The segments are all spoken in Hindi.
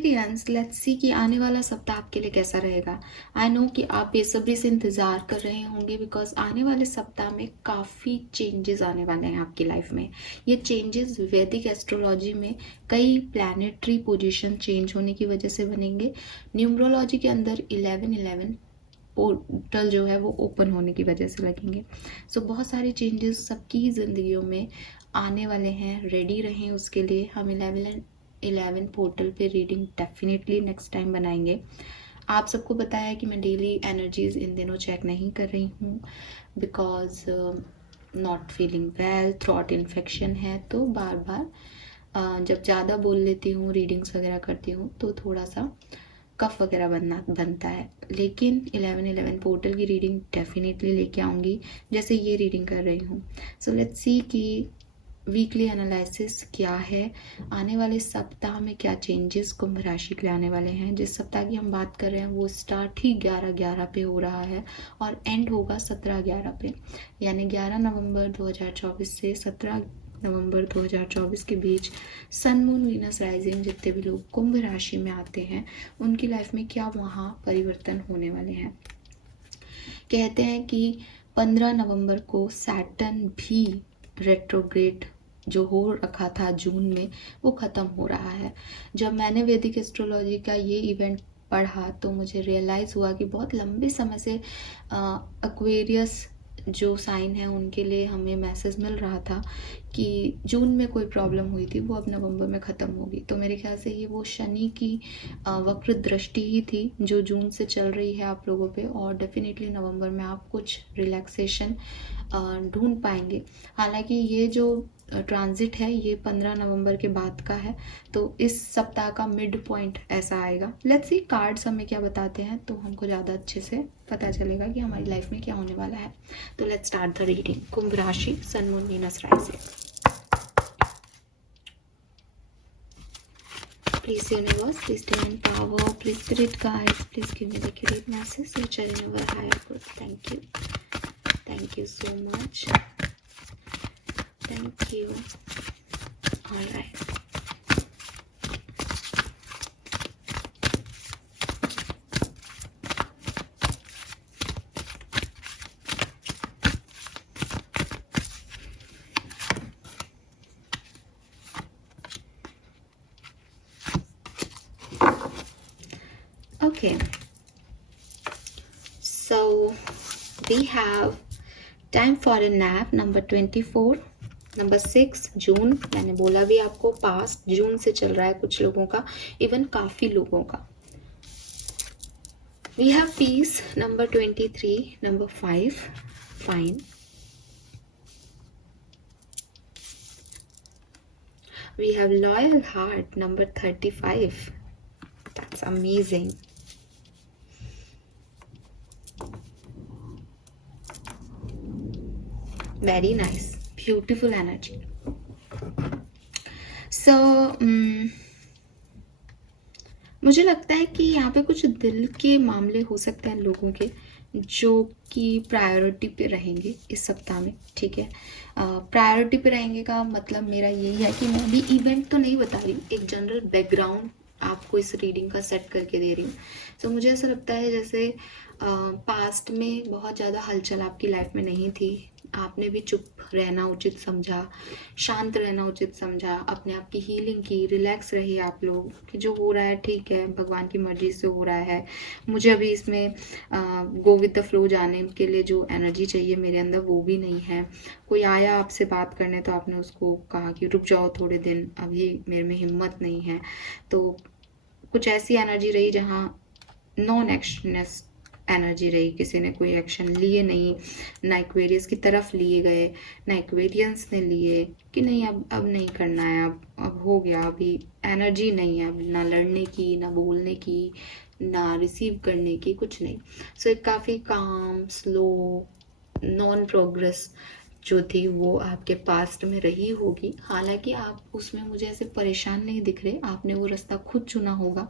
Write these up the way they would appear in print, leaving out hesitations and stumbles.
एक्सपीरियंस, लेट्स सी कि आने वाला सप्ताह आपके लिए कैसा रहेगा। आई नो कि आप बेसब्री से इंतज़ार कर रहे होंगे बिकॉज आने वाले सप्ताह में काफ़ी चेंजेस आने वाले हैं आपकी लाइफ में। ये चेंजेस वैदिक एस्ट्रोलॉजी में कई प्लैनेटरी पोजीशन चेंज होने की वजह से बनेंगे। न्यूमरोलॉजी के अंदर 11-11 पोर्टल जो है वो ओपन होने की वजह से लगेंगे। सो बहुत सारे चेंजेस सबकी ही ज़िंदगियों में आने वाले हैं। रेडी रहें उसके लिए। हम 11 पोर्टल पे रीडिंग डेफिनेटली नेक्स्ट टाइम बनाएंगे। आप सबको पता है कि मैं डेली एनर्जीज इन दिनों चेक नहीं कर रही हूँ because not feeling well, throat infection है, तो बार बार जब ज़्यादा बोल लेती हूँ, रीडिंग्स वगैरह करती हूँ, तो थोड़ा सा कफ वगैरह बनता है। लेकिन 11-11 पोर्टल की रीडिंग डेफिनेटली लेके आऊँगी, जैसे ये रीडिंग कर रही हूँ। सो लेट्स सी कि वीकली एनालिसिस क्या है, आने वाले सप्ताह में क्या चेंजेस कुंभ राशि के लिए आने वाले हैं। जिस सप्ताह की हम बात कर रहे हैं वो स्टार्ट ही 11-11 पे हो रहा है और एंड होगा 17-11 पे, यानी 11 नवंबर 2024 से 17 नवंबर 2024 के बीच सन मून वीनस राइजिंग जितने भी लोग कुंभ राशि में आते हैं उनकी लाइफ में क्या वहाँ परिवर्तन होने वाले हैं। कहते हैं कि 15 नवंबर को सैटर्न भी रेट्रोग्रेड जो हो रखा था जून में वो ख़त्म हो रहा है। जब मैंने वैदिक एस्ट्रोलॉजी का ये इवेंट पढ़ा तो मुझे रियलाइज़ हुआ कि बहुत लंबे समय से एक्वेरियस जो साइन है उनके लिए हमें मैसेज मिल रहा था कि जून में कोई प्रॉब्लम हुई थी वो अब नवंबर में ख़त्म होगी। तो मेरे ख्याल से ये वो शनि की वक्र दृष्टि ही थी जो जून से चल रही है आप लोगों पे, और डेफिनेटली नवंबर में आप कुछ रिलैक्सेशन ढूंढ पाएंगे। हालांकि ये जो ट्रांजिट है ये 15 नवंबर के बाद का है, तो इस सप्ताह का मिड पॉइंट ऐसा आएगा। लेट्स सी कार्ड्स हमें क्या बताते हैं तो हमको ज़्यादा अच्छे से पता चलेगा कि हमारी लाइफ में क्या होने वाला है। तो लेट्स स्टार्ट द रीडिंग। कुंभ राशि, sun moon Venus rising. Please universe, please divine power, please spirit guides, please give me the accurate message which are in your higher good. Thank you. Thank you so much. Thank you. All right. Okay. So we have time for a nap number 24, number 6 जून। मैंने बोला भी आपको पास्ट जून से चल रहा है कुछ लोगों का, इवन काफ़ी लोगों का। We have peace number 23, number 5 fine. We have loyal heart number 35, that's amazing. Very nice, beautiful energy. So मुझे लगता है कि यहाँ पे कुछ दिल के मामले हो सकते हैं लोगों के जो कि प्रायोरिटी पे रहेंगे इस सप्ताह में, ठीक है। प्रायोरिटी पे रहेंगे का मतलब मेरा यही है कि मैं अभी इवेंट तो नहीं बता रही हूँ, एक जनरल बैकग्राउंड आपको इस रीडिंग का सेट करके दे रही हूँ। तो मुझे ऐसा लगता है जैसे पास्ट में बहुत ज़्यादा हलचल आपकी लाइफ में नहीं थी, आपने भी चुप रहना उचित समझा, शांत रहना उचित समझा, अपने आप की हीलिंग की, रिलैक्स रही आप लोग कि जो हो रहा है ठीक है, भगवान की मर्जी से हो रहा है। मुझे अभी इसमें गो विद द फ्लो जाने के लिए जो एनर्जी चाहिए मेरे अंदर वो भी नहीं है। कोई आया आपसे बात करने तो आपने उसको कहा कि रुक जाओ थोड़े दिन, अभी मेरे में हिम्मत नहीं है। तो कुछ ऐसी एनर्जी रही जहाँ नॉन एक्शनेस एनर्जी रही, किसी ने कोई एक्शन लिए नहीं, ना एक्वेरियस की तरफ लिए गए ना एक्वेरियंस ने लिए कि नहीं अब नहीं करना है, अब हो गया, अभी एनर्जी नहीं है, अब ना लड़ने की, ना बोलने की, ना रिसीव करने की, कुछ नहीं। सो एक काफ़ी काम, स्लो, नॉन प्रोग्रेस जो थी वो आपके पास्ट में रही होगी। हालांकि आप उसमें मुझे ऐसे परेशान नहीं दिख रहे, आपने वो रास्ता खुद चुना होगा।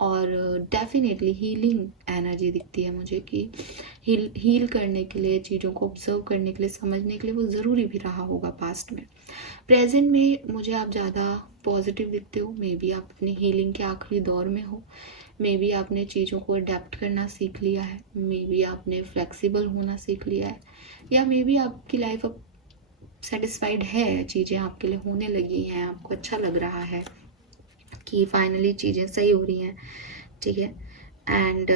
और डेफिनेटली हीलिंग एनर्जी दिखती है मुझे कि हील करने के लिए, चीज़ों को ऑब्जर्व करने के लिए, समझने के लिए वो ज़रूरी भी रहा होगा पास्ट में। प्रेजेंट में मुझे आप ज़्यादा पॉजिटिव दिखते हो, मे बी आप अपनी हीलिंग के आखिरी दौर में हो, मे बी आपने चीज़ों को अडेप्ट करना सीख लिया है, मे बी आपने फ्लेक्सिबल होना सीख लिया है, या मे बी आपकी लाइफ अब सेटिस्फाइड है, चीज़ें आपके लिए होने लगी हैं, आपको अच्छा लग रहा है कि फाइनली चीज़ें सही हो रही हैं, ठीक है। एंड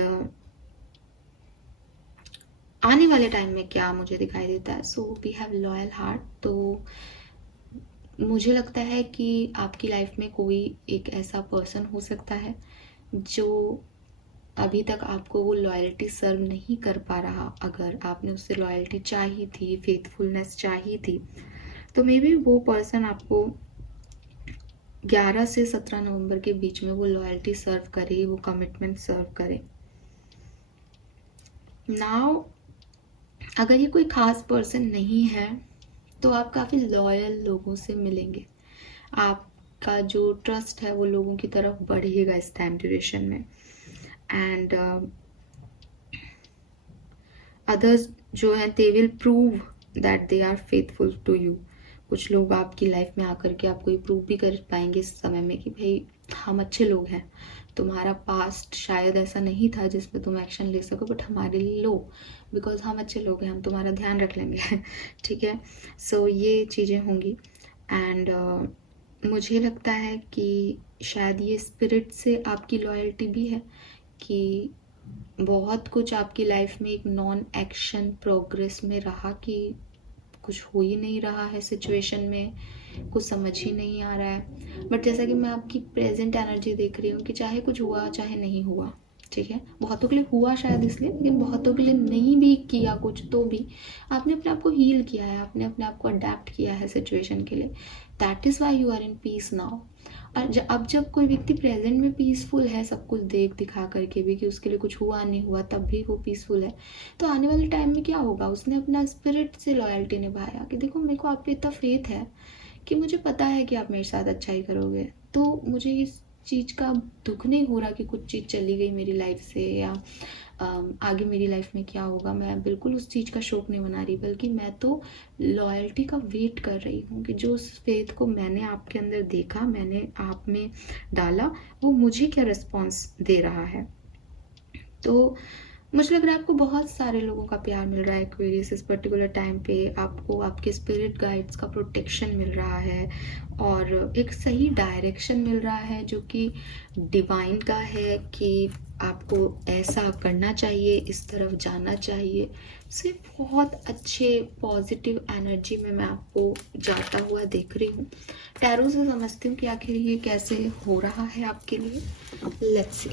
आने वाले टाइम में क्या मुझे दिखाई देता है, so we have loyal heart. तो मुझे लगता है कि आपकी लाइफ में कोई एक ऐसा पर्सन हो सकता है जो अभी तक आपको वो लॉयल्टी सर्व नहीं कर पा रहा। अगर आपने उससे लॉयल्टी चाही थी, फेथफुलनेस चाही थी, तो मे बी वो पर्सन आपको 11 से 17 नवंबर के बीच में वो लॉयल्टी सर्व करे, वो कमिटमेंट सर्व करे। नाउ अगर ये कोई खास पर्सन नहीं है तो आप काफ़ी लॉयल लोगों से मिलेंगे, आपका जो ट्रस्ट है वो लोगों की तरफ बढ़ेगा इस टाइम ड्यूरेशन में। एंड अदर्स जो हैं they will prove that they are faithful to you. कुछ लोग आपकी लाइफ में आकर के आपको ये प्रूव भी कर पाएंगे इस समय में कि भाई हम अच्छे लोग हैं, तुम्हारा पास्ट शायद ऐसा नहीं था जिसमें तुम एक्शन ले सको, बट हमारे लिए लो, बिकॉज हम अच्छे लोग हैं, हम तुम्हारा ध्यान रख लेंगे ठीक है। सो ये चीज़ें होंगी। एंड मुझे लगता है कि शायद ये स्पिरिट से आपकी लॉयल्टी भी है कि बहुत कुछ आपकी लाइफ में एक नॉन एक्शन प्रोग्रेस में रहा कि कुछ हो ही नहीं रहा है सिचुएशन में, कुछ समझ ही नहीं आ रहा है। बट जैसा कि मैं आपकी प्रेजेंट एनर्जी देख रही हूँ कि चाहे कुछ हुआ चाहे नहीं हुआ, ठीक है, बहुतों के लिए हुआ शायद इसलिए, लेकिन बहुतों के लिए नहीं भी किया कुछ, तो भी आपने अपने आप को हील किया है, आपने अपने आप को अडेप्ट किया है सिचुएशन के लिए। That is why you are in peace now. और अब जब कोई व्यक्ति प्रेजेंट में पीसफुल है, सब कुछ देख दिखा करके भी कि उसके लिए कुछ हुआ नहीं हुआ, तब भी वो पीसफुल है, तो आने वाले टाइम में क्या होगा, उसने अपना स्पिरिट से लॉयल्टी निभाया कि देखो मेरे को आप पे इतना फेथ है कि मुझे पता है कि आप मेरे साथ अच्छा ही करोगे, तो मुझे इस चीज़ का दुख नहीं हो रहा कि कुछ चीज़ चली गई मेरी लाइफ से, या आगे मेरी लाइफ में क्या होगा, मैं बिल्कुल उस चीज़ का शोक नहीं मना रही, बल्कि मैं तो लॉयल्टी का वेट कर रही हूँ कि जो उस फेथ को मैंने आपके अंदर देखा, मैंने आप में डाला, वो मुझे क्या रिस्पॉन्स दे रहा है। तो मुझे लग रहा है आपको बहुत सारे लोगों का प्यार मिल रहा है एक्वेरियस इस पर्टिकुलर टाइम पे, आपको आपके स्पिरिट गाइड्स का प्रोटेक्शन मिल रहा है, और एक सही डायरेक्शन मिल रहा है जो कि डिवाइन का है कि आपको ऐसा करना चाहिए, इस तरफ जाना चाहिए। सिर्फ बहुत अच्छे पॉजिटिव एनर्जी में मैं आपको जाता हुआ देख रही हूँ। टैरो से समझती हूँ कि आखिर ये कैसे हो रहा है आपके लिए। Let's see.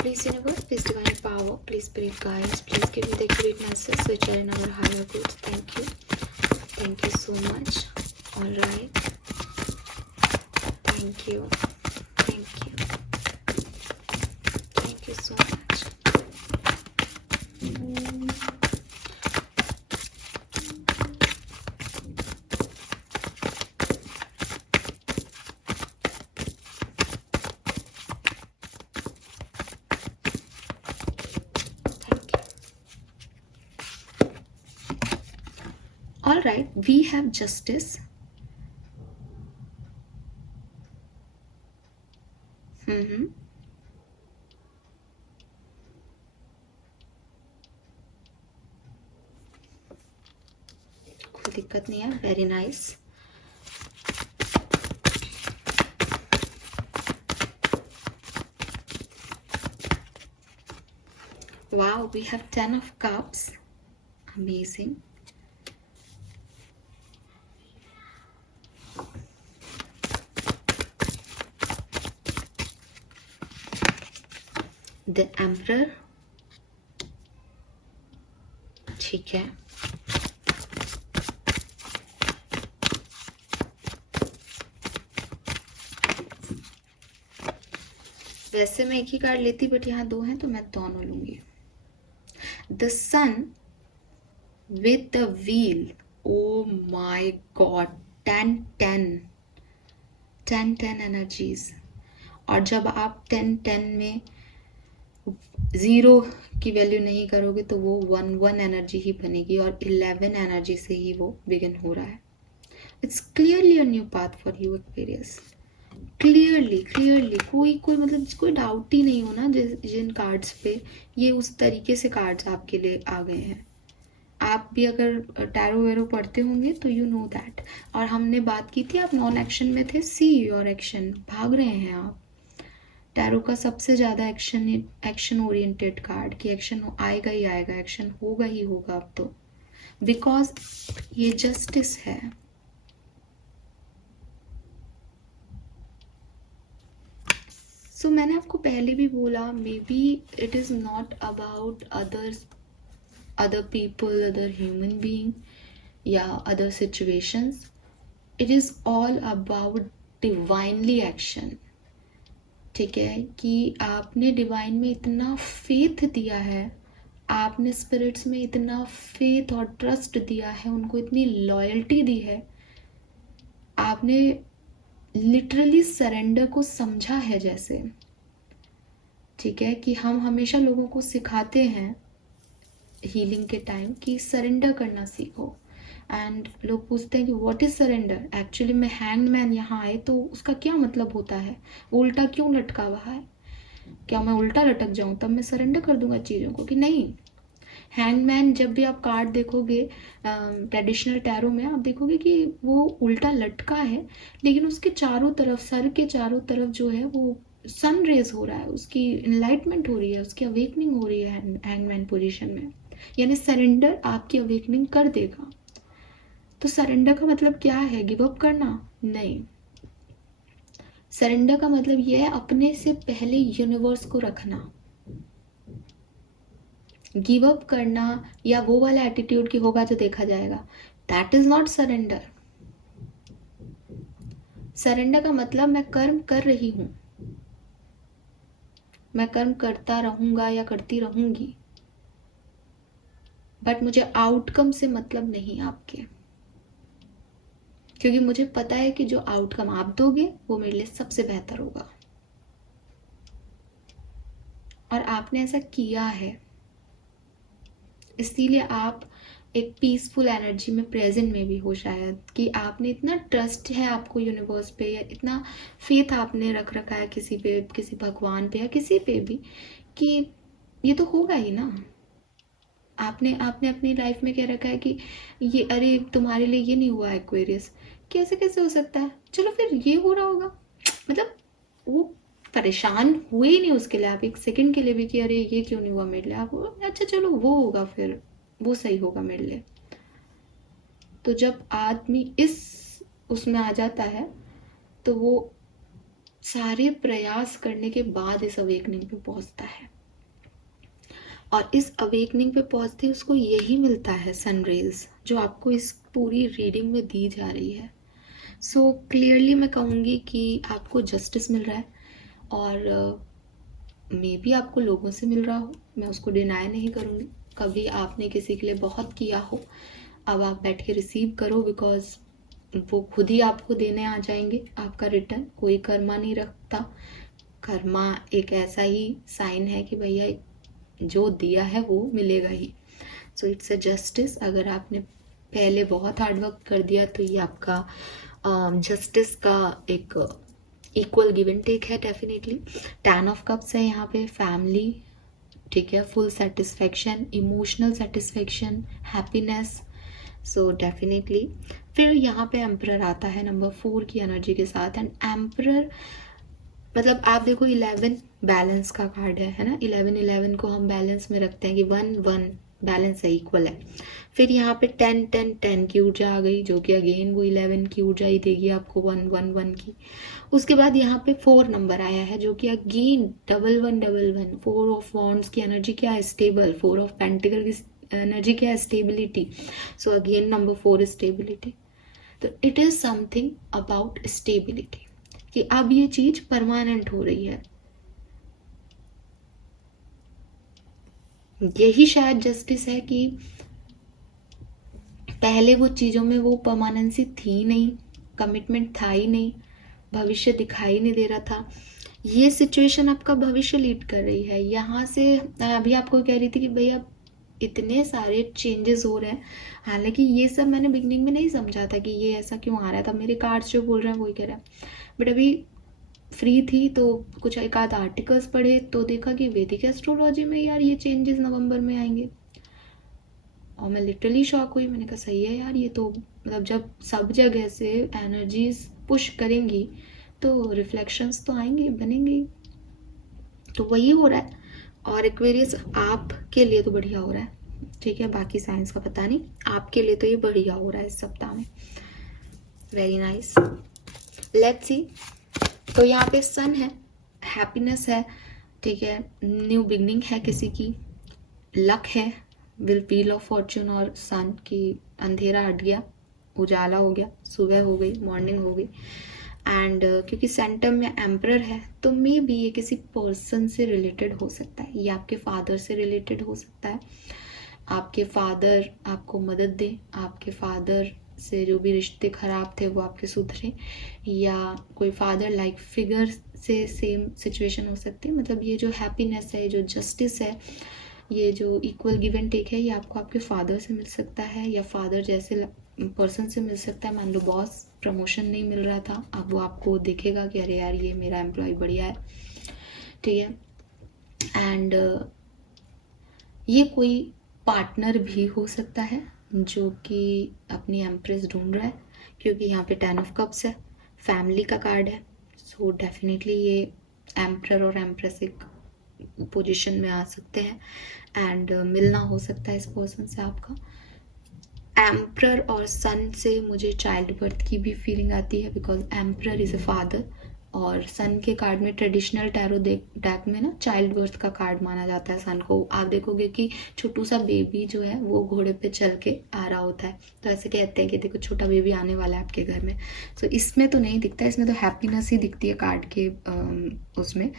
Please universe, please divine power, please spirit guides, please give me the accurate message which are in our higher goods. Thank you so much. All right, thank you so much. All right, we have justice. कोई दिक्कत नहीं है, very nice. Wow, we have 10 of cups. Amazing. The Emperor. ठीक है, वैसे मैं एक ही कार्ड लेती, बट यहाँ दो हैं तो मैं दोनों लूंगी। The sun with the wheel. O my God, 10 energies. और जब आप 10 में 0 की वैल्यू नहीं करोगे तो वो 1 एनर्जी ही बनेगी, और 11 एनर्जी से ही वो बिगिन हो रहा है। It's clearly a new path for you Aquarius, clearly कोई मतलब कोई डाउट ही नहीं हो ना जिन कार्ड्स पे ये उस तरीके से कार्ड्स आपके लिए आ गए हैं। आप भी अगर टैरो वैरो पढ़ते होंगे तो यू नो दैट। और हमने बात की थी आप नॉन एक्शन में थे, सी योर एक्शन, भाग रहे हैं आप। टैरो का सबसे ज़्यादा एक्शन ओरिएंटेड कार्ड कि एक्शन आएगा ही आएगा, एक्शन होगा ही होगा अब तो, बिकॉज ये जस्टिस है। सो मैंने आपको पहले भी बोला, may be it is not about other people, other human being या other situations. It is all about divinely action. ठीक है कि आपने डिवाइन में इतना फेथ दिया है, आपने स्पिरिट्स में इतना फेथ और ट्रस्ट दिया है, उनको इतनी लॉयल्टी दी है, आपने लिटरली सरेंडर को समझा है जैसे। ठीक है कि हम हमेशा लोगों को सिखाते हैं हीलिंग के टाइम कि सरेंडर करना सीखो, एंड लोग पूछते हैं कि व्हाट इज सरेंडर। एक्चुअली में हैंग्ड मैन यहाँ आए तो उसका क्या मतलब होता है, वो उल्टा क्यों लटका हुआ है, क्या मैं उल्टा लटक जाऊं तब मैं सरेंडर कर दूंगा चीज़ों को, कि नहीं। हैंगमैन जब भी आप कार्ड देखोगे ट्रेडिशनल टैरो में, आप देखोगे कि वो उल्टा लटका है, लेकिन उसके चारों तरफ, सर के चारों तरफ जो है वो सन रेज हो रहा है, उसकी इनलाइटमेंट हो रही है, उसकी अवेकनिंग हो रही है हैंगमैन पोजीशन में। यानी सरेंडर आपकी अवेकनिंग कर देगा। तो सरेंडर का मतलब क्या है, गिव अप करना? नहीं, सरेंडर का मतलब यह है अपने से पहले यूनिवर्स को रखना। गिव अप करना या वो वाला एटीट्यूड की होगा जो देखा जाएगा, that is not surrender. Surrender का मतलब मैं कर्म कर रही हूं, मैं कर्म करता रहूंगा या करती रहूंगी, बट मुझे आउटकम से मतलब नहीं आपके, क्योंकि मुझे पता है कि जो आउटकम आप दोगे वो मेरे लिए सबसे बेहतर होगा, और आपने ऐसा किया है, इसीलिए आप एक पीसफुल एनर्जी में प्रेजेंट में भी हो शायद, कि आपने इतना ट्रस्ट है आपको यूनिवर्स पे, या इतना फेथ आपने रख रखा है किसी पे, किसी भगवान पे या किसी पे भी, कि ये तो होगा ही ना। आपने आपने अपनी लाइफ में कह रखा है कि ये, अरे तुम्हारे लिए ये नहीं हुआ एक्वेरियस, कैसे कैसे हो सकता है, चलो फिर ये हो रहा होगा। मतलब वो परेशान हुए ही नहीं उसके लिए आप एक सेकंड के लिए भी कि अरे ये क्यों नहीं हुआ मेरे लिए, आप अच्छा चलो वो होगा, फिर वो सही होगा मेरे लिए। तो जब आदमी इस उसमें आ जाता है तो वो सारे प्रयास करने के बाद इस अवेकनिंग पे पहुंचता है, और इस अवेकनिंग पे पहुंचते ही उसको यही मिलता है सनरेज, जो आपको इस पूरी रीडिंग में दी जा रही है। सो क्लियरली मैं कहूँगी कि आपको जस्टिस मिल रहा है, और मे बी आपको लोगों से मिल रहा हो, मैं उसको डिनाई नहीं करूँगी। कभी आपने किसी के लिए बहुत किया हो, अब आप बैठ के रिसीव करो, बिकॉज वो खुद ही आपको देने आ जाएंगे आपका रिटर्न। कोई कर्मा नहीं रखता, कर्मा एक ऐसा ही साइन है कि भैया जो दिया है वो मिलेगा ही। So it's a justice. अगर आपने पहले बहुत हार्डवर्क कर दिया तो ये आपका जस्टिस का एक इक्वल गिव एंड टेक है डेफिनेटली। 10 ऑफ कप्स है यहाँ पे, फैमिली, ठीक है, full satisfaction, emotional satisfaction, happiness. So definitely फिर यहाँ पे एम्परर आता है नंबर 4 की एनर्जी के साथ, एंड एम्परर मतलब आप देखो 11 बैलेंस का कार्ड है ना, 11 को हम बैलेंस में रखते हैं कि 1 बैलेंस है, इक्वल है। फिर यहाँ पे 10 की ऊर्जा आ गई, जो कि अगेन वो 11 की ऊर्जा ही देगी आपको, 1 की। उसके बाद यहाँ पे 4 नंबर आया है, जो कि अगेन 11 4 ऑफ वॉन्ड्स की एनर्जी क्या है, स्टेबल। 4 ऑफ पेंटिकल की एनर्जी क्या है, stability. So again number 4 stability. तो it is something about stability, कि अब ये चीज परमानेंट हो रही है। यही शायद जस्टिस है कि पहले वो चीजों में वो परमानेंसी थी नहीं, कमिटमेंट था ही नहीं, भविष्य दिखाई नहीं दे रहा था। ये सिचुएशन आपका भविष्य लीड कर रही है। यहाँ से अभी आपको कह रही थी कि भैया इतने सारे चेंजेस हो रहे हैं। हालांकि ये सब मैंने बिगनिंग में नहीं समझा था कि ये ऐसा क्यों आ रहा था, मेरे कार्ड्स जो बोल रहे हैं वही कह रहे हैं। बट अभी फ्री थी तो कुछ एक आध आर्टिकल्स पढ़े तो देखा कि वैदिक एस्ट्रोलॉजी में यार ये चेंजेस नवंबर में आएंगे, और मैं लिटरली शॉक हुई। मैंने कहा सही है यार, ये तो मतलब जब सब जगह से एनर्जीज पुश करेंगी तो रिफ्लेक्शंस तो आएंगे, बनेंगे। तो वही हो रहा है। और एक्वेरियस आपके लिए तो बढ़िया हो रहा है, ठीक है, बाकी साइंस का पता नहीं, आपके लिए तो ये बढ़िया हो रहा है इस सप्ताह में। Very nice, let's see. तो यहाँ पे सन है, हैप्पीनेस है, ठीक है, न्यू बिगनिंग है किसी की, लक है, व्हील ऑफ फॉर्चून और सन की, अंधेरा हट गया, उजाला हो गया, सुबह हो गई, मॉर्निंग हो गई। एंड क्योंकि सेंटर में एम्परर है तो मे बी ये किसी पर्सन से रिलेटेड हो सकता है, ये आपके फादर से रिलेटेड हो सकता है। आपके फादर आपको मदद दें, आपके फादर से जो भी रिश्ते खराब थे वो आपके सुधरे, या कोई फादर लाइक फिगर से सेम सिचुएशन हो सकती है। मतलब ये जो हैप्पीनेस है, जो जस्टिस है, ये जो इक्वल गिव एंड टेक है, ये आपको आपके फादर से मिल सकता है या फादर जैसे पर्सन से मिल सकता है। मान लो बॉस, प्रमोशन नहीं मिल रहा था, अब वो आपको देखेगा कि अरे यार ये मेरा एम्प्लॉय बढ़िया है, ठीक है। एंड ये कोई पार्टनर भी हो सकता है जो कि अपनी एम्प्रेस ढूंढ रहा है, क्योंकि यहाँ पे 10 ऑफ कप्स है, फैमिली का कार्ड है। सो डेफिनेटली ये एम्प्रर और एम्प्रेस एक पोजीशन में आ सकते हैं एंड मिलना हो सकता है इस पर्सन से आपका। एम्प्रर और सन से मुझे चाइल्ड बर्थ की भी फीलिंग आती है, because emperor is a father, और सन के कार्ड में ट्रेडिशनल टैरो डेक में ना चाइल्ड बर्थ का कार्ड माना जाता है सन को। आप देखोगे कि छोटू सा बेबी जो है वो घोड़े पे चल के आ रहा होता है, तो ऐसे कहते हैं कि देखो छोटा बेबी आने वाला है आपके घर में। सो इसमें तो नहीं दिखता, इसमें तो हैप्पीनेस ही दिखती है कार्ड के उसमें,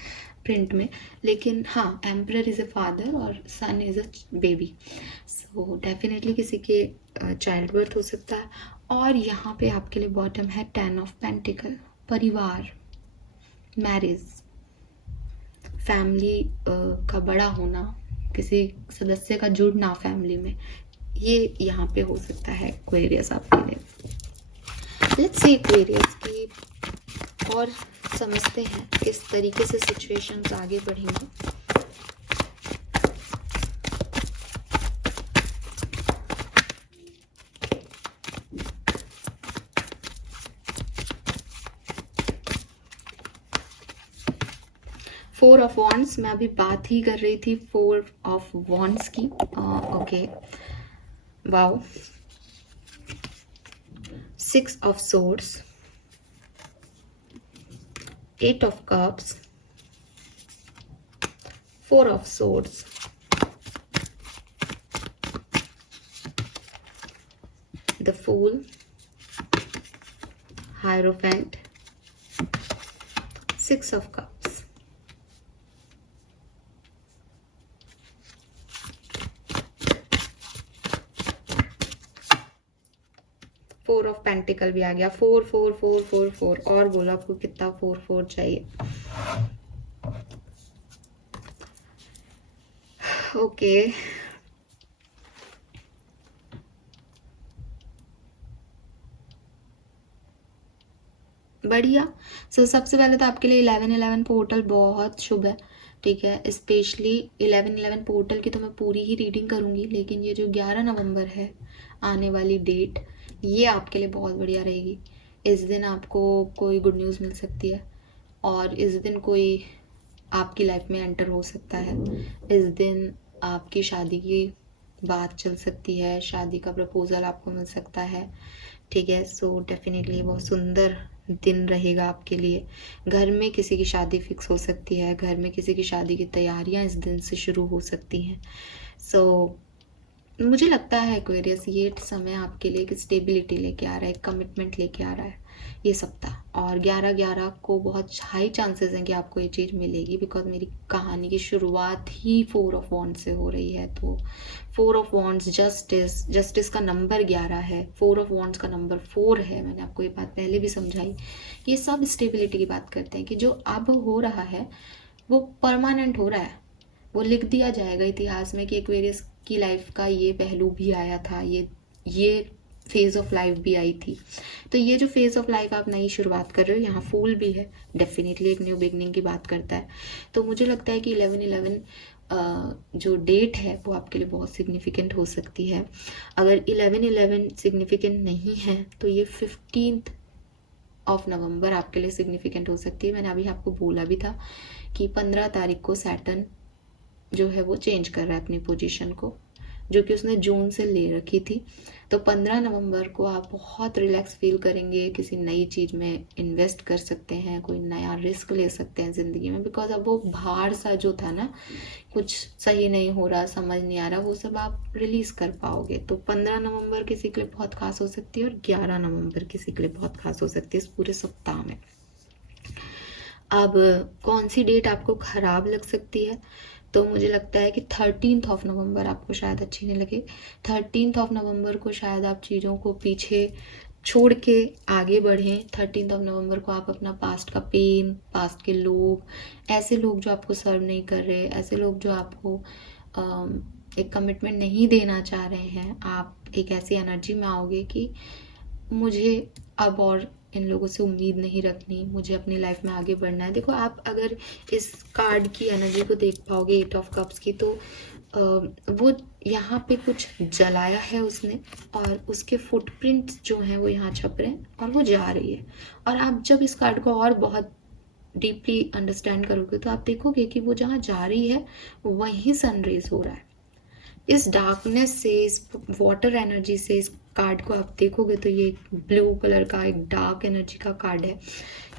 प्रिंट में। लेकिन हाँ, एम्परर इज़ अ फादर और son is a baby, so definitely किसी के चाइल्ड बर्थ हो सकता है। और यहाँ पे आपके लिए बॉटम है 10 ऑफ पेंटिकल, परिवार, मैरिज, फैमिली का बड़ा होना, किसी सदस्य का जुड़ना फैमिली में, ये यहाँ पे हो सकता है एक्वेरियस आपके लिए। लेट्स सी एक्वेरियस की और समझते हैं किस तरीके से सिचुएशंस आगे बढ़ेंगे। फोर ऑफ वॉन्ड्स, मैं अभी बात ही कर रही थी फोर ऑफ वॉन्ड्स की। Okay, wow, 6 of swords, 8 of cups, 4 of swords, the fool, hierophant, 6 of cups. Four of pentacle भी आ गया, 4 4 4 4 4, और बोला आपको कितना 4 4 चाहिए। ओके, बढ़िया। सो सबसे पहले तो आपके लिए 11-11 पोर्टल बहुत शुभ है, ठीक है। स्पेशली 11-11 पोर्टल की तो मैं पूरी ही रीडिंग करूंगी, लेकिन ये जो 11 नवंबर है आने वाली डेट, ये आपके लिए बहुत बढ़िया रहेगी। इस दिन आपको कोई गुड न्यूज़ मिल सकती है, और इस दिन कोई आपकी लाइफ में एंटर हो सकता है। इस दिन आपकी शादी की बात चल सकती है, शादी का प्रपोजल आपको मिल सकता है, ठीक है। सो डेफिनेटली बहुत सुंदर दिन रहेगा आपके लिए। घर में किसी की शादी फिक्स हो सकती है, घर में किसी की शादी की तैयारियां इस दिन से शुरू हो सकती हैं। सो मुझे लगता है एक्वेरियस ये समय आपके लिए एक स्टेबिलिटी लेके आ रहा है, एक कमिटमेंट लेके आ रहा है ये सप्ताह। और 11-11 को बहुत हाई चांसेस हैं कि आपको ये चीज़ मिलेगी, बिकॉज मेरी कहानी की शुरुआत ही 4 ऑफ वॉन्ड्स से हो रही है। तो 4 ऑफ वॉन्ड्स जस्टिस, जस्टिस का नंबर 11 है, 4 ऑफ वॉन्ड्स का नंबर 4 है। मैंने आपको ये बात पहले भी समझाई। ये सब स्टेबिलिटी की बात करते हैं कि जो अब हो रहा है वो परमानेंट हो रहा है, वो लिख दिया जाएगा इतिहास में कि एक्वेरियस आपकी लाइफ का ये पहलू भी आया था, ये फेज ऑफ लाइफ भी आई थी। तो ये जो फेज ऑफ लाइफ आप नई शुरुआत कर रहे हो, यहाँ फूल भी है, डेफिनेटली एक न्यू बिगनिंग की बात करता है। तो मुझे लगता है कि 11/11 जो डेट है वो आपके लिए बहुत सिग्निफिकेंट हो सकती है। अगर 11/11 सिग्निफिकेंट नहीं है तो ये 15th ऑफ नवंबर आपके लिए सिग्निफिकेंट हो सकती है। मैंने अभी आपको बोला भी था कि 15 तारीख को सैटर्न जो है वो चेंज कर रहा है अपनी पोजीशन को, जो कि उसने जून से ले रखी थी। तो 15 नवंबर को आप बहुत रिलैक्स फील करेंगे, किसी नई चीज़ में इन्वेस्ट कर सकते हैं, कोई नया रिस्क ले सकते हैं ज़िंदगी में, बिकॉज अब वो भार सा जो था ना, कुछ सही नहीं हो रहा, समझ नहीं आ रहा, वो सब आप रिलीज़ कर पाओगे। तो 15 नवंबर किसी के लिए बहुत खास हो सकती है और 11 नवंबर किसी के लिए बहुत खास हो सकती है इस पूरे सप्ताह में। अब कौन सी डेट आपको ख़राब लग सकती है? तो मुझे लगता है कि 13th ऑफ नवंबर आपको शायद अच्छी नहीं लगे। 13th ऑफ नवंबर को शायद आप चीज़ों को पीछे छोड़ के आगे बढ़ें। 13th ऑफ नवंबर को आप अपना पास्ट का पेन, पास्ट के लोग, ऐसे लोग जो आपको सर्व नहीं कर रहे, ऐसे लोग जो आपको एक कमिटमेंट नहीं देना चाह रहे हैं, आप एक ऐसी एनर्जी में आओगे कि मुझे अब और इन लोगों से उम्मीद नहीं रखनी, मुझे अपनी लाइफ में आगे बढ़ना है। देखो, आप अगर इस कार्ड की एनर्जी को देख पाओगे, 8 ऑफ कप्स की, तो वो यहाँ पे कुछ जलाया है उसने और उसके फुटप्रिंट्स जो हैं वो यहाँ छप रहे हैं और वो जा रही है। और आप जब इस कार्ड को और बहुत डीपली अंडरस्टैंड करोगे तो आप देखोगे कि वो जहाँ जा रही है वहीं सनरेज हो रहा है। इस डार्कनेस से, इस वाटर एनर्जी से इस कार्ड को आप देखोगे तो ये ब्लू कलर का एक डार्क एनर्जी का कार्ड है।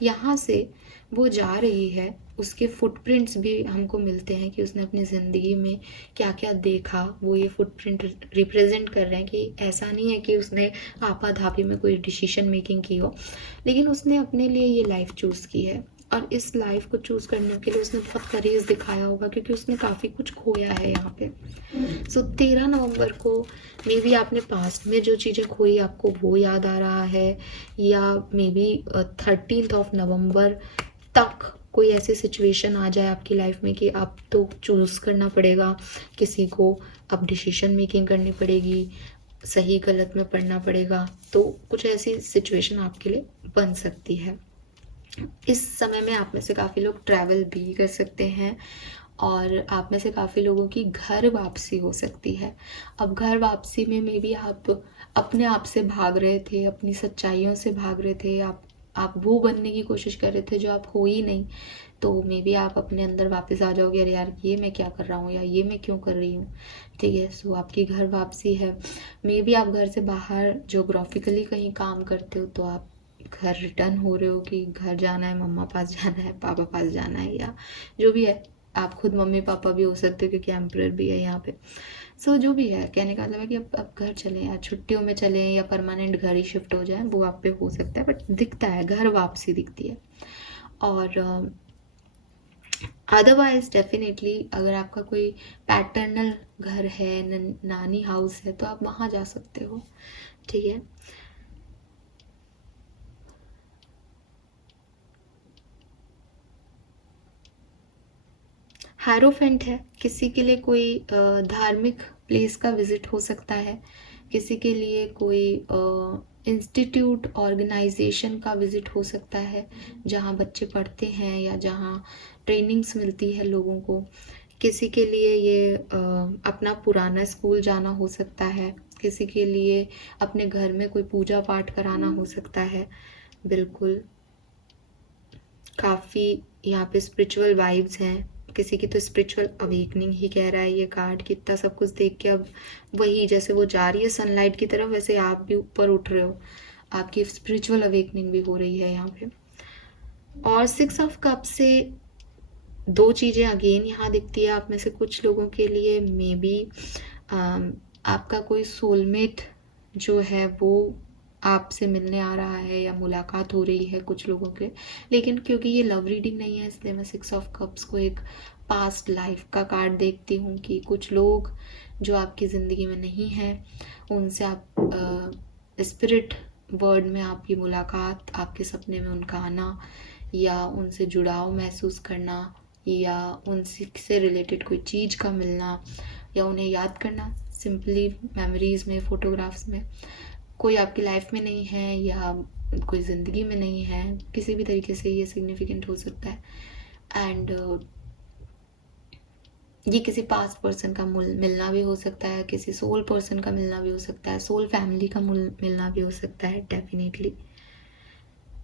यहाँ से वो जा रही है, उसके फुटप्रिंट्स भी हमको मिलते हैं कि उसने अपनी ज़िंदगी में क्या क्या देखा, वो ये फुटप्रिंट रिप्रेजेंट कर रहे हैं कि ऐसा नहीं है कि उसने आपाधापी में कोई डिसीजन मेकिंग की हो, लेकिन उसने अपने लिए ये लाइफ चूज़ की है। और इस लाइफ को चूज़ करने के लिए उसने बहुत करेज दिखाया होगा, क्योंकि उसने काफ़ी कुछ खोया है यहाँ पे। सो 13 नवंबर को मे बी आपने पास्ट में जो चीज़ें खोई आपको वो याद आ रहा है, या may be 13th of November तक कोई ऐसी सिचुएशन आ जाए आपकी लाइफ में कि आप तो चूज़ करना पड़ेगा किसी को, अब डिसीजन मेकिंग करनी पड़ेगी, सही गलत में पढ़ना पड़ेगा। तो कुछ ऐसी सिचुएशन आपके लिए बन सकती है। इस समय में आप में से काफ़ी लोग ट्रैवल भी कर सकते हैं और आप में से काफ़ी लोगों की घर वापसी हो सकती है। अब घर वापसी में मे बी आप अपने आप से भाग रहे थे, अपनी सच्चाइयों से भाग रहे थे, आप वो बनने की कोशिश कर रहे थे जो आप हो ही नहीं। तो मे बी आप अपने अंदर वापस आ जाओगे, अरे यार ये मैं क्या कर रहा हूँ, या ये मैं क्यों कर रही हूँ। ठीक है, सो आपकी घर वापसी है। मे बी आप घर से बाहर जोग्राफिकली कहीं काम करते हो तो आप घर रिटर्न हो रहे हो कि घर जाना है, मम्मा पास जाना है, पापा पास जाना है, या जो भी है। आप खुद मम्मी पापा भी हो सकते हो क्योंकि एम्परर भी है यहाँ पे। सो जो भी है, कहने का मतलब है कि अब घर चलें या छुट्टियों में चलें या परमानेंट घर ही शिफ्ट हो जाए, वो आप पे हो सकता है, बट दिखता है, घर वापसी दिखती है। और अदरवाइज डेफिनेटली अगर आपका कोई पैटर्नल घर है, नानी हाउस है, तो आप वहाँ जा सकते हो। ठीक है, हैरोफेंट है, किसी के लिए कोई धार्मिक प्लेस का विजिट हो सकता है, किसी के लिए कोई इंस्टीट्यूट ऑर्गेनाइजेशन का विजिट हो सकता है जहाँ बच्चे पढ़ते हैं या जहाँ ट्रेनिंग्स मिलती है लोगों को। किसी के लिए ये अपना पुराना स्कूल जाना हो सकता है, किसी के लिए अपने घर में कोई पूजा पाठ कराना हो सकता है। बिल्कुल, काफ़ी यहाँ पे स्पिरिचुअल वाइब्स हैं। किसी की तो स्पिरिचुअल अवेकनिंग ही कह रहा है ये कार्ड, कितना सब कुछ देख के। अब वही, जैसे वो जा रही है सनलाइट की तरफ, वैसे आप भी ऊपर उठ रहे हो, आपकी स्पिरिचुअल अवेकनिंग भी हो रही है यहाँ पे। और 6 ऑफ कप से दो चीज़ें अगेन यहाँ दिखती है आप में से कुछ लोगों के लिए। मे बी आपका कोई सोलमेट जो है वो आपसे मिलने आ रहा है या मुलाकात हो रही है कुछ लोगों के। लेकिन क्योंकि ये लव रीडिंग नहीं है, इसलिए मैं 6 ऑफ कप्स को एक पास्ट लाइफ का कार्ड देखती हूँ कि कुछ लोग जो आपकी ज़िंदगी में नहीं हैं उनसे आप स्पिरिट वर्ड में आपकी मुलाकात, आपके सपने में उनका आना, या उनसे जुड़ाव महसूस करना, या उनसे से रिलेटेड कोई चीज़ का मिलना, या उन्हें याद करना सिंपली मेमोरीज में, फोटोग्राफ्स में। कोई आपकी लाइफ में नहीं है या कोई ज़िंदगी में नहीं है, किसी भी तरीके से ये सिग्निफिकेंट हो सकता है। एंड ये किसी पास्ट पर्सन का मिलना भी हो सकता है, किसी सोल पर्सन का मिलना भी हो सकता है, सोल फैमिली का मिलना भी हो सकता है डेफिनेटली।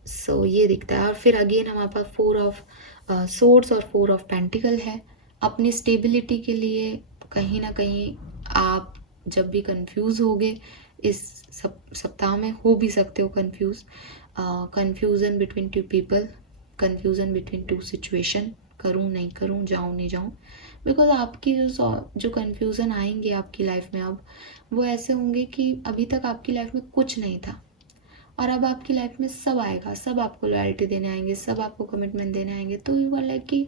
सो ये दिखता है। और फिर अगेन हमारे पास 4 ऑफ सोर्ड्स और 4 ऑफ पेंटिकल है। अपनी स्टेबिलिटी के लिए कहीं ना कहीं आप जब भी कंफ्यूज होगे, इस सप्ताह में हो भी सकते हो confuse, confusion between 2 people, confusion between 2 situation, करूँ नहीं करूँ, जाऊँ नहीं जाऊँ, बिकॉज आपकी जो कन्फ्यूज़न आएंगे आपकी लाइफ में अब, वो ऐसे होंगे कि अभी तक आपकी लाइफ में कुछ नहीं था और अब आपकी लाइफ में सब आएगा, सब आपको लॉयल्टी देने आएंगे, सब आपको कमिटमेंट देने आएंगे। तो यू आर लाइक कि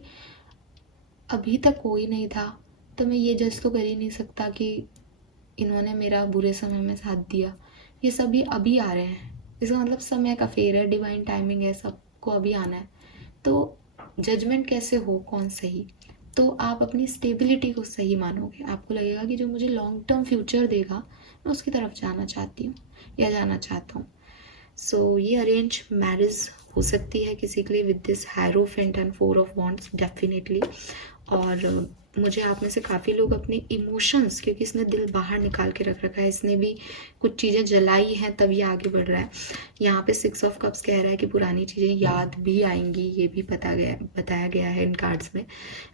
अभी तक कोई नहीं था तो मैं ये जज तो कर ही नहीं सकता कि इन्होंने मेरा बुरे समय में साथ दिया। ये सभी अभी आ रहे हैं, इसका मतलब समय का फेर है, डिवाइन टाइमिंग है, सबको अभी आना है। तो जजमेंट कैसे हो कौन सही, तो आप अपनी स्टेबिलिटी को सही मानोगे। आपको लगेगा कि जो मुझे लॉन्ग टर्म फ्यूचर देगा मैं उसकी तरफ जाना चाहती हूँ या जाना चाहता हूँ। सो ये अरेंज मैरिज हो सकती है किसी के लिए with this hierophant and 4 of wands definitely. और मुझे आप में से काफ़ी लोग अपने इमोशंस, क्योंकि इसने दिल बाहर निकाल के रख रखा है, इसने भी कुछ चीज़ें जलाई हैं तब ये आगे बढ़ रहा है। यहाँ पे 6 ऑफ कप्स कह रहा है कि पुरानी चीज़ें याद भी आएंगी, ये भी बताया गया है इन कार्ड्स में।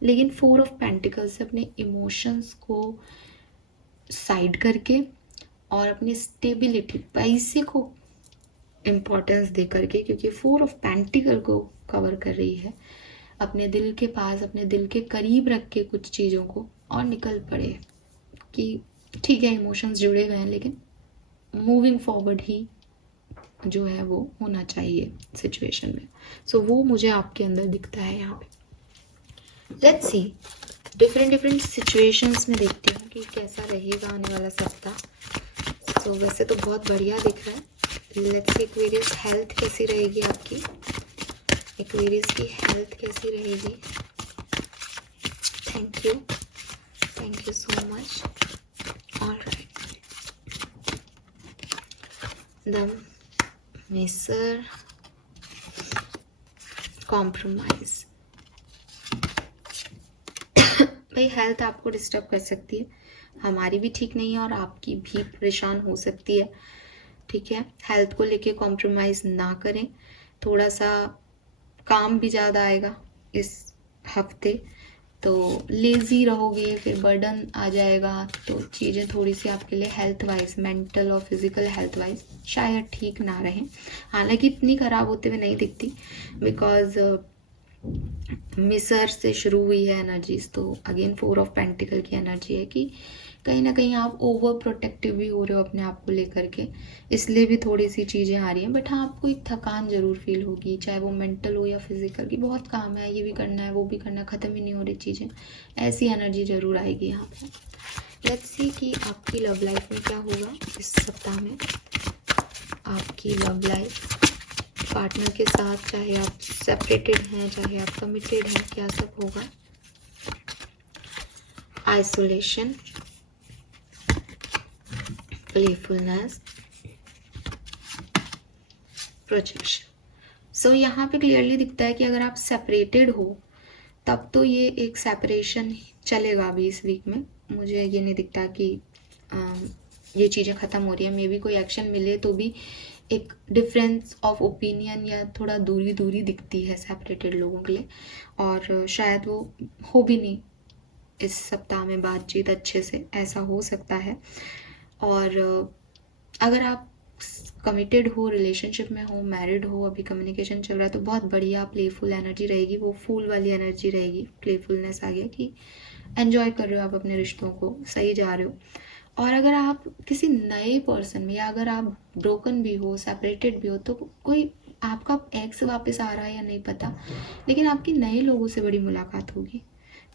लेकिन 4 ऑफ पेंटिकल्स से अपने इमोशंस को साइड करके और अपनी स्टेबिलिटी, पैसे को इम्पोर्टेंस दे करके, क्योंकि 4 ऑफ पेंटिकल को कवर कर रही है, अपने दिल के पास, अपने दिल के करीब रख के कुछ चीज़ों को और निकल पड़े कि ठीक है इमोशंस जुड़े हुए हैं लेकिन मूविंग फॉरवर्ड ही जो है वो होना चाहिए सिचुएशन में। सो वो मुझे आपके अंदर दिखता है यहाँ पे। लेट्स सी डिफरेंट सिचुएशंस में देखती हूँ कि कैसा रहेगा आने वाला सप्ताह। सो वैसे तो बहुत बढ़िया दिख रहा है। लेट्स सी एक्वेरियस हेल्थ कैसी रहेगी आपकी, एक्वेरियस की हेल्थ कैसी रहेगी। Thank you so much. Alright, the measure compromise. भाई हेल्थ आपको डिस्टर्ब कर सकती है, हमारी भी ठीक नहीं है और आपकी भी परेशान हो सकती है, ठीक है। हेल्थ को लेके कॉम्प्रोमाइज़ ना करें। थोड़ा सा काम भी ज़्यादा आएगा इस हफ्ते, तो लेज़ी रहोगे, फिर बर्डन आ जाएगा, तो चीज़ें थोड़ी सी आपके लिए हेल्थ वाइज, मेंटल और फिजिकल हेल्थ वाइज शायद ठीक ना रहें। हालांकि इतनी ख़राब होते हुए नहीं दिखती, बिकॉज मिसर से शुरू हुई है एनर्जीज, तो अगेन 4 ऑफ पेंटिकल की एनर्जी है कि कहीं ना कहीं आप ओवर प्रोटेक्टिव भी हो रहे हो अपने आप को लेकर के, इसलिए भी थोड़ी सी चीज़ें आ रही हैं। बट हाँ, आपको एक थकान ज़रूर फील होगी, चाहे वो मेंटल हो या फिजिकल, की बहुत काम है, ये भी करना है वो भी करना है, ख़त्म ही नहीं हो रही चीज़ें, ऐसी एनर्जी ज़रूर आएगी यहाँ पर। लेट्स सी कि आपकी लव लाइफ में क्या होगा इस सप्ताह में। आपकी लव लाइफ पार्टनर के साथ, चाहे आप सेपरेटेड हैं चाहे आप कमिटेड हैं, क्या सब होगा। Isolation, playfulness, projection. सो यहाँ पे क्लियरली दिखता है कि अगर आप सेपरेटेड हो तब तो ये एक सेपरेशन चलेगा अभी इस वीक में। मुझे ये नहीं दिखता कि ये चीज़ें ख़त्म हो रही है। मे बी कोई एक्शन मिले तो भी एक डिफरेंस ऑफ ओपिनियन या थोड़ा दूरी दिखती है सेपरेटेड लोगों के लिए, और शायद वो हो भी नहीं इस सप्ताह में बातचीत अच्छे से, ऐसा हो सकता है। और अगर आप कमिटेड हो, रिलेशनशिप में हो, मैरिड हो, अभी कम्युनिकेशन चल रहा है, तो बहुत बढ़िया प्लेफुल एनर्जी रहेगी, वो फूल वाली एनर्जी रहेगी। प्लेफुलनेस आ गया कि एन्जॉय कर रहे हो आप अपने रिश्तों को, सही जा रहे हो। और अगर आप किसी नए पर्सन में, या अगर आप ब्रोकन भी हो, सेपरेटेड भी हो, तो कोई आपका एक्स वापस आ रहा है या नहीं पता, लेकिन आपकी नए लोगों से बड़ी मुलाकात होगी,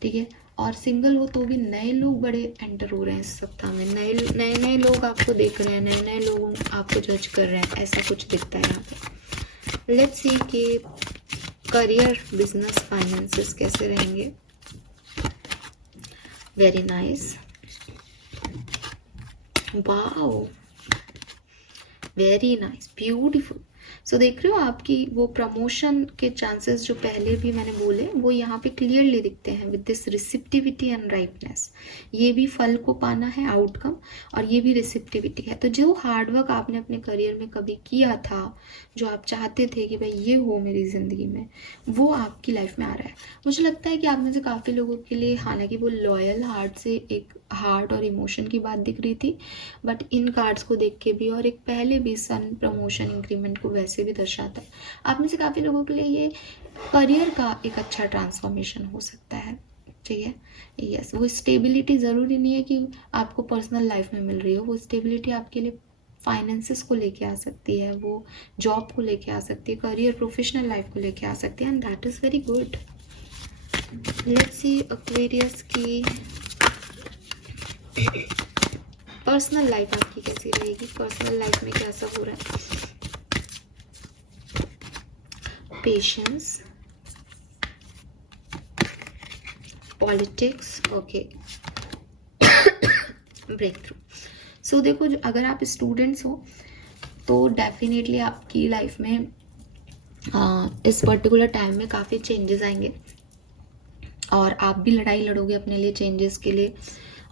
ठीक है। और सिंगल हो तो भी नए लोग बड़े एंटर हो रहे हैं इस सप्ताह में, नए लोग आपको देख रहे हैं, नए लोग आपको जज कर रहे हैं, ऐसा कुछ दिखता है यहाँ पे। लेट्स सी कि करियर, बिजनेस, फाइनेंसेस कैसे रहेंगे। Very nice. Wow, very nice, beautiful. So देख रहे हो आपकी वो प्रमोशन के चांसेस जो पहले भी मैंने बोले वो यहाँ पे क्लियरली दिखते हैं विद दिस रिसिप्टिविटी एंड राइटनेस। ये भी फल को पाना है, आउटकम, और ये भी रिसिप्टिविटी है। तो जो हार्डवर्क आपने अपने करियर में कभी किया था, जो आप चाहते थे कि भाई ये हो मेरी ज़िंदगी में, वो आपकी लाइफ में आ रहा है। मुझे लगता है कि आप में से काफ़ी लोगों के लिए हालांकि वो लॉयल हार्ट से एक हार्ट और इमोशन की बात दिख रही थी, बट इन कार्ड्स को देख के भी और एक पहले भी सन प्रमोशन इंक्रीमेंट को वैसे भी दर्शाता है। आप में से काफ़ी लोगों के लिए ये करियर का एक अच्छा ट्रांसफॉर्मेशन हो सकता है, ठीक है। यस, वो स्टेबिलिटी ज़रूरी नहीं है कि आपको पर्सनल लाइफ में मिल रही हो, वो स्टेबिलिटी आपके लिए फाइनेंसेस को लेके आ सकती है, वो जॉब को लेके आ सकती है, करियर प्रोफेशनल लाइफ को लेके आ सकती है, and that is very good. Let's see Aquarius की पर्सनल लाइफ आपकी कैसी रहेगी, पर्सनल लाइफ में क्या सब हो रहा है। Patience, politics, okay, breakthrough. So देखो, अगर आप स्टूडेंट्स हो तो डेफिनेटली आपकी लाइफ में इस पर्टिकुलर टाइम में काफ़ी चेंजेस आएंगे और आप भी लड़ाई लड़ोगे अपने लिए चेंजेस के लिए,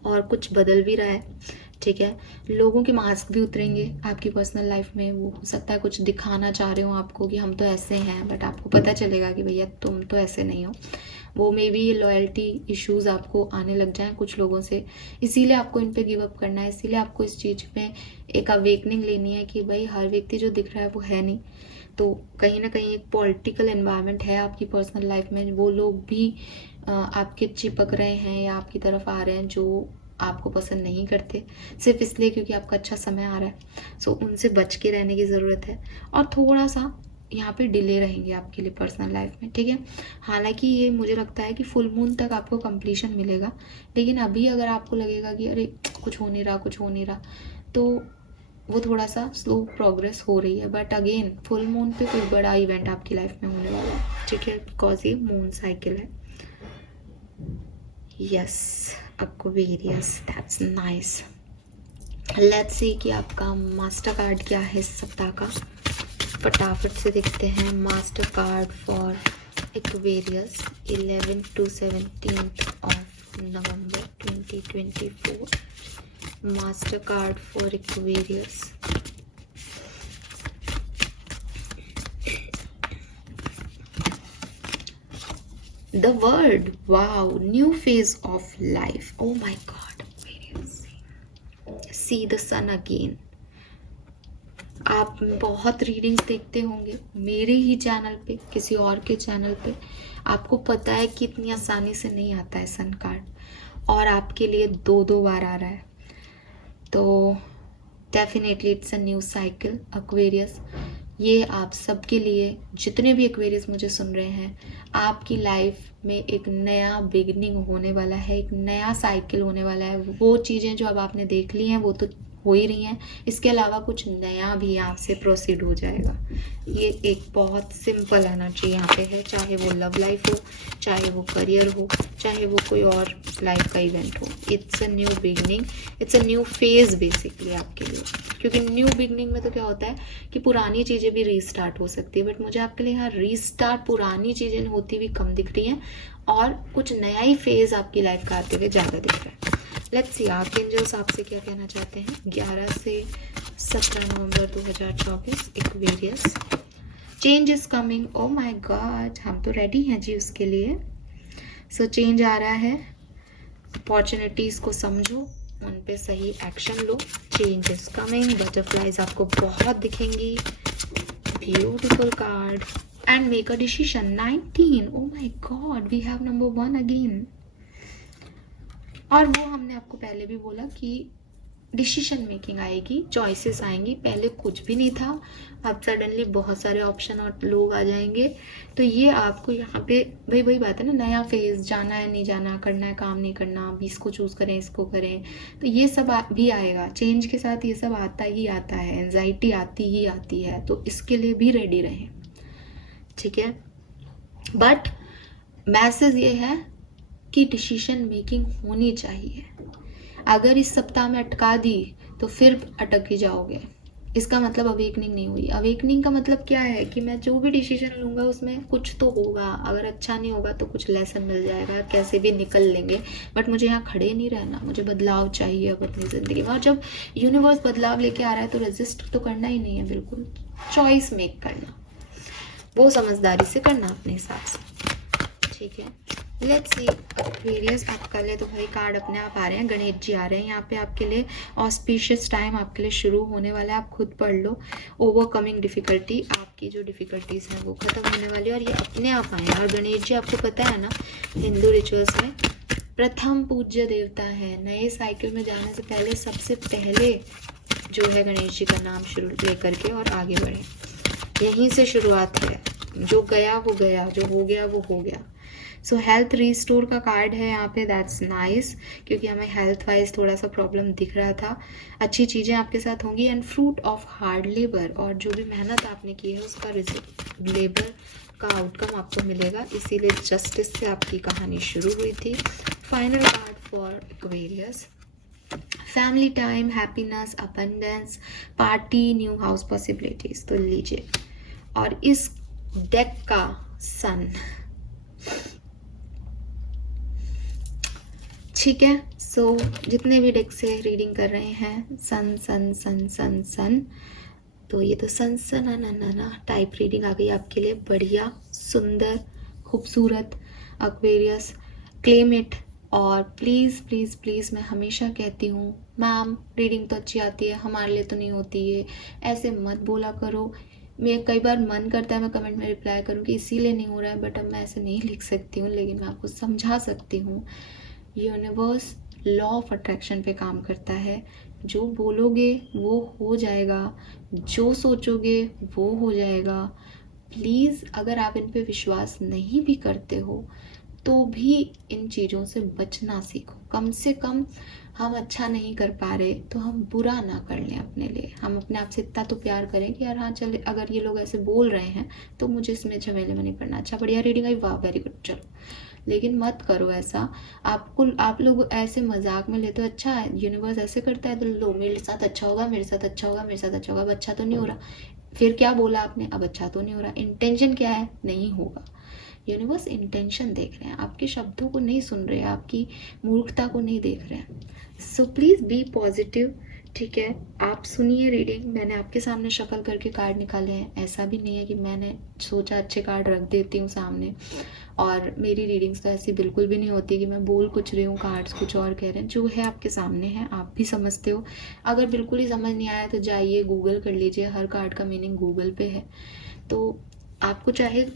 और कुछ बदल भी रहा है, ठीक है। लोगों के मास्क भी उतरेंगे आपकी पर्सनल लाइफ में। वो हो सकता है कुछ दिखाना चाह रहे हो आपको कि हम तो ऐसे हैं, बट आपको पता चलेगा कि भैया तुम तो ऐसे नहीं हो। वो मे बी ये लॉयल्टी इश्यूज आपको आने लग जाएं कुछ लोगों से, इसीलिए आपको इन पे गिव अप करना है, इसीलिए आपको इस चीज़ में एक अवेकनिंग लेनी है कि भाई हर व्यक्ति जो दिख रहा है वो है नहीं। तो कहीं ना कहीं एक पॉलिटिकल एनवायरनमेंट है आपकी पर्सनल लाइफ में, वो लोग भी आपके चिपक रहे हैं या आपकी तरफ आ रहे हैं जो आपको पसंद नहीं करते, सिर्फ इसलिए क्योंकि आपका अच्छा समय आ रहा है। सो उनसे बच के रहने की ज़रूरत है, और थोड़ा सा यहाँ पे डिले रहेंगे आपके लिए पर्सनल लाइफ में, ठीक है। हालांकि ये मुझे लगता है कि फुल मून तक आपको कंप्लीशन मिलेगा, लेकिन अभी अगर आपको लगेगा कि अरे कुछ हो नहीं रहा, कुछ हो नहीं रहा, तो वो थोड़ा सा स्लो प्रोग्रेस हो रही है। बट अगेन फुल मून पे कोई बड़ा इवेंट आपकी लाइफ में होने वाला है, ठीक है, बिकॉज ये मून साइकिल है। Yes, Aquarius, that's nice. Let's see कि आपका मास्टर कार्ड क्या है इस सप्ताह का, फटाफट से देखते हैं। Master card for Aquarius 11 to 17 of November 2024. Master card for Aquarius. The word, wow, new phase of life. Oh my God, Aquarius. See the sun again. आप बहुत रीडिंग्स देखते होंगे मेरे ही चैनल पे, किसी और के चैनल पे। आपको पता है कि इतनी आसानी से नहीं आता है सन कार्ड, और आपके लिए 2 बार आ रहा है। तो definitely it's a new cycle Aquarius. ये आप सबके लिए, जितने भी एक्वेरियस मुझे सुन रहे हैं, आपकी लाइफ में एक नया बिगनिंग होने वाला है, एक नया साइकिल होने वाला है। वो चीज़ें जो अब आपने देख ली हैं वो तो हो ही रही हैं, इसके अलावा कुछ नया भी आपसे प्रोसीड हो जाएगा। ये एक बहुत सिंपल एनर्जी यहाँ पे है, चाहे वो लव लाइफ हो, चाहे वो करियर हो, चाहे वो कोई और लाइफ का इवेंट हो। It's a new beginning, it's a new phase basically आपके लिए, क्योंकि न्यू बिगनिंग में तो क्या होता है कि पुरानी चीज़ें भी रीस्टार्ट हो सकती है, बट मुझे आपके लिए यहाँ रीस्टार्ट पुरानी चीज़ें होती हुई कम दिख रही हैं, और कुछ नया ही फेज आपकी लाइफ का आते हुए ज़्यादा दिख रहा है। लेट्स सी आर्कएंजल्स आपसे क्या कहना चाहते हैं 11 से 17 नवंबर 2024 Aquarius. Change is coming, O my God, हम तो रेडी हैं जी उसके लिए। सो चेंज आ रहा है, अपॉर्चुनिटीज़ को समझो, उन पे सही एक्शन लो। चेंज इज कमिंग, बटरफ्लाइज आपको बहुत दिखेंगी, beautiful card, and make a decision 19। Oh my God, we have number 1 again. और वो हमने आपको पहले भी बोला कि डिसीजन मेकिंग आएगी, चॉइसेस आएंगी। पहले कुछ भी नहीं था, अब सडनली बहुत सारे ऑप्शन और लोग आ जाएंगे। तो ये आपको यहाँ पे वही बात है ना, नया फेज, जाना है नहीं जाना, करना है काम नहीं करना, अभी इसको चूज करें इसको करें, तो ये सब भी आएगा। चेंज के साथ ये सब आता ही आता है, एंजाइटी आती ही आती है, तो इसके लिए भी रेडी रहें, ठीक है। बट मैसेज ये है कि डिसीजन मेकिंग होनी चाहिए। अगर इस सप्ताह में अटका दी तो फिर अटक ही जाओगे। इसका मतलब अवेकनिंग नहीं हुई। अवेकनिंग का मतलब क्या है कि मैं जो भी डिसीजन लूँगा उसमें कुछ तो होगा, अगर अच्छा नहीं होगा तो कुछ लेसन मिल जाएगा, कैसे भी निकल लेंगे, बट मुझे यहाँ खड़े नहीं रहना, मुझे बदलाव चाहिए अब अपनी ज़िंदगी में। और जब यूनिवर्स बदलाव लेके आ रहा है तो रेजिस्ट तो करना ही नहीं है, बिल्कुल चॉइस मेक करना, वो समझदारी से करना अपने हिसाब से, ठीक है। लेट्स सी एक्वेरियस, आपका लिए तो भाई कार्ड अपने आप आ रहे हैं, गणेश जी आ रहे हैं यहाँ पे आपके लिए। ऑस्पिशियस टाइम आपके लिए शुरू होने वाला है, आप खुद पढ़ लो। ओवरकमिंग डिफिकल्टी, आपकी जो डिफिकल्टीज हैं वो खत्म होने वाली है और ये अपने आप आए हैं। और गणेश जी आपको पता है ना, हिंदू रिचुअल्स में प्रथम पूज्य देवता है। नए साइकिल में जाने से पहले सबसे पहले जो है गणेश जी का नाम शुरू लेकर के और आगे बढ़े, यहीं से शुरुआत है। जो गया वो गया, जो हो गया वो हो गया। सो हेल्थ रिस्टोर का कार्ड है यहाँ पे, दैट्स नाइस, क्योंकि हमें हेल्थ वाइज थोड़ा सा प्रॉब्लम दिख रहा था। अच्छी चीज़ें आपके साथ होंगी। And fruit of hard labour, और जो भी मेहनत आपने की है उसका लेबर का आउटकम आपको मिलेगा, इसीलिए जस्टिस से आपकी कहानी शुरू हुई थी। Final card for Aquarius, family time, happiness, abundance, party, new house possibilities. तो लीजिए, और इस डेक का सन, ठीक है। सो जितने भी डेक से रीडिंग कर रहे हैं, सन सन सन सन सन, तो ये तो सन सन ना टाइप रीडिंग आ गई आपके लिए, बढ़िया, सुंदर, खूबसूरत एक्वेरियस, क्लेम इट। और प्लीज़ प्लीज़ प्लीज़, मैं हमेशा कहती हूँ, मैम रीडिंग तो अच्छी आती है, हमारे लिए तो नहीं होती है, ऐसे मत बोला करो। मैं कई बार मन करता है मैं कमेंट में रिप्लाई करूँ कि इसीलिए नहीं हो रहा है, बट अब मैं ऐसे नहीं लिख सकती हूँ, लेकिन मैं आपको समझा सकती हूँ। यूनिवर्स लॉ ऑफ अट्रैक्शन पे काम करता है, जो बोलोगे वो हो जाएगा, जो सोचोगे वो हो जाएगा। प्लीज़ अगर आप इन पे विश्वास नहीं भी करते हो तो भी इन चीज़ों से बचना सीखो। कम से कम हम अच्छा नहीं कर पा रहे तो हम बुरा ना कर लें अपने लिए, हम अपने आप से इतना तो प्यार करें कि यार हाँ चले, अगर ये लोग ऐसे बोल रहे हैं तो मुझे इसमें झमेले में नहीं पड़ना। अच्छा बढ़िया रीडिंग आई, वाह वेरी गुड, चलो। लेकिन मत करो ऐसा। आप लोग ऐसे मजाक में लेते हो, अच्छा यूनिवर्स ऐसे करता है तो लो मेरे साथ अच्छा होगा, मेरे साथ अच्छा होगा, मेरे साथ अच्छा होगा। अब अच्छा तो नहीं हो रहा, फिर क्या बोला आपने, अब अच्छा तो नहीं हो रहा, इंटेंशन क्या है, नहीं होगा। यूनिवर्स इंटेंशन देख रहे हैं, आपके शब्दों को नहीं सुन रहे हैं, आपकी मूर्खता को नहीं देख रहे हैं। सो प्लीज़ बी पॉजिटिव, ठीक है। आप सुनिए रीडिंग, मैंने आपके सामने शफल करके कार्ड निकाले हैं, ऐसा भी नहीं है कि मैंने सोचा अच्छे कार्ड रख देती हूँ सामने। और मेरी रीडिंग्स तो ऐसी बिल्कुल भी नहीं होती कि मैं बोल कुछ रही हूँ, कार्ड्स कुछ और कह रहे हैं। जो है आपके सामने है, आप भी समझते हो। अगर बिल्कुल ही समझ नहीं आया तो जाइए गूगल कर लीजिए, हर कार्ड का मीनिंग गूगल पे है। तो आपको चाहे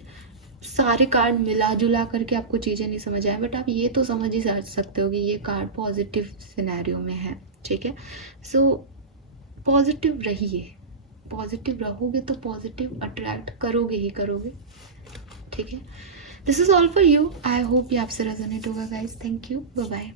सारे कार्ड मिला जुला करके आपको चीज़ें नहीं समझ आए, बट आप ये तो समझ ही सकते हो कि ये कार्ड पॉजिटिव सिनेरियो में है, ठीक है। सो पॉजिटिव रहिए, पॉजिटिव रहोगे तो पॉजिटिव अट्रैक्ट करोगे ही करोगे, ठीक है। This is all for you, I hope ये आपसे रेजोनेट होगा guys. Thank you, bye bye.